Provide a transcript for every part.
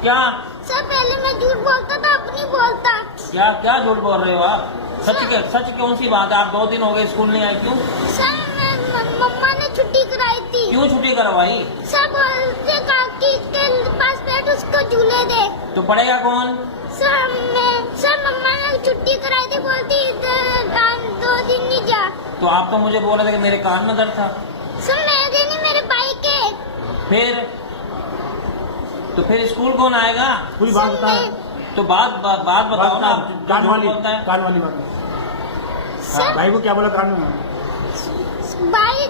क्या सर पहले मैं झूठ बोलता था, अब नहीं बोलता। क्या क्या झूठ बोल रहे हो आप? सच कौन सी बात है? आप 2 दिन हो गए स्कूल नहीं आए, क्यों? सर मम्मा ने छुट्टी कराई थी। क्यों छुट्टी करवाई? सर बोलते काकी के पास बैठ, उसको झूले दे। तो पढ़ेगा कौन? सर मम्मा ने छुट्टी कराई थी, बोलती 2 दिन नहीं जा। तो आप तो मुझे बोल रहे थे कि मेरे कान में दर्द था। सर मेरे नहीं, मेरे भाई के। फिर तो फिर स्कूल कौन आएगा? पूरी बात बता। तो बात बताओ ना। कान वाली बोलता है कान वाली बात। सर भाई को क्या बोला कान में? भाई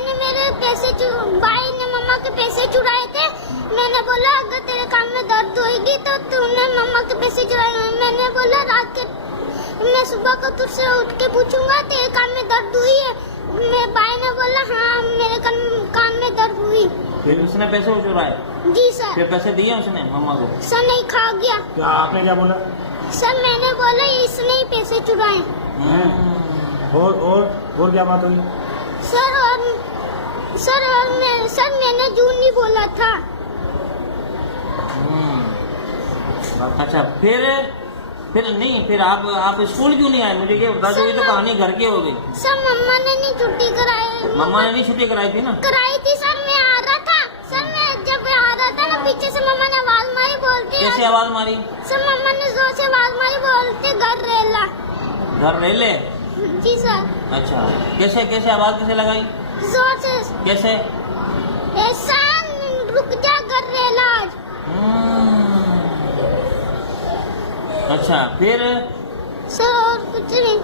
ने मेरे पैसे भाई ने मम्मा के पैसे चुराए थे। मैंने बोला अगर तेरे कान में दर्द होगी तो तूने मम्मा के पैसे चुराए। मैंने बोला रात के मैं सुबह को तुझसे उठ के पूछूंगा तेरे कान में दर्द हुई है। मेरे भाई ने बोला हाँ मेरे कान में दर्द हुई। फिर उसने पैसे चुराए? जी सर। फिर पैसे दिए उसने मम्मा को? सर नहीं, खा गया। क्या आपने क्या बोला? सर मैंने बोला इसने ही पैसे चुराए। और क्या बात हुई? सर मैंने झूठ नहीं बोला था। अच्छा फिर आप स्कूल क्यों नहीं आए? मुझे ये बता दो, ये तो कहानी घर की हो गई। सर मम्मा ने नहीं छुट्टी कराई। मम्मा ने नहीं छुट्टी कराई थी ना? कराई थी सर, मैं आ रहा था। सर मैं जब आ रहा था ना पीछे से मम्मा ने आवाज मारी, बोलती कैसे आवाज मारी? सर मम्मा ने जोर से आवाज मारी, बोलते घर रेला। घर रेले? जी सर। अच्छा, कैसे आवाज कैसे लगाई? जोर से। कैसे? ऐसा रुक जा घर रेला आज। अच्छा फिर? सर और कुछ नहीं।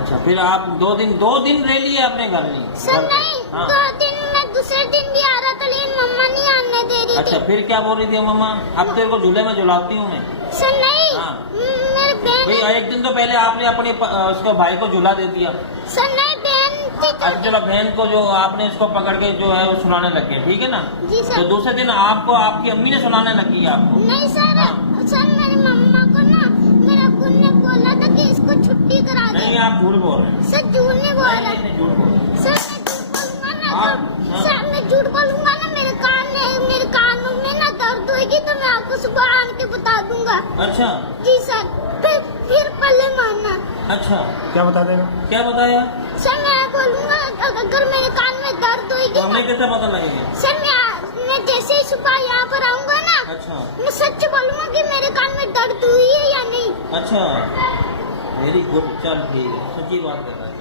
अच्छा फिर आप 2 दिन रह लिए अपने घर में? सर नहीं, हाँ। 2 दिन मैं दूसरे दिन भी आ रहा था लेकिन मम्मा नहीं आने दे रही अच्छा थी। फिर क्या बोल रही थी मम्मा? अब तेरे को झूले में झुलाती हूँ मैं। सर नहीं, हाँ। मेरे बहन। भाई एक दिन तो पहले आपने अपने उसको भाई को झूला दे दिया। सर नहीं, बहन थी अच्छा चलो, बहन को जो आपने इसको पकड़ के जो है वो सुनाने लग गए, ठीक है ना? जी सर। तो दूसरे दिन आपको आपकी अम्मी ने सुनाने लगी आपको? नहीं सर। हाँ। सर मेरी मम्मा को ना मेरे अब्बू ने बोला था कि इसको छुट्टी करा दे। नहीं आप झूठ बोल रहे हैं। सर झूठ नहीं बोल रहा। नहीं, झूठ बोल रहे हैं। सर मैं झूठ बोलूंगा ना हाँ, तो हाँ। सर मैं झूठ बोलूंगा ना मेरे कान में ना दर्द होगी तो मैं आपको सुबह आन के बता दूंगा। अच्छा जी सर। फिर पल्ले मारना। अच्छा, क्या बता देगा? क्या बताया? सर मैं बोलूंगा अगर मेरे कान में दर्द होगी तो हमें कैसे पता लगेगा? सर मैं जैसे ही सुबह यहाँ पर आऊंगा ना अच्छा मैं सच बोलूंगा कि मेरे कान में दर्द हुई है या नहीं। अच्छा, वेरी गुड, चल ठीक है, सच्ची बात कर रहा है।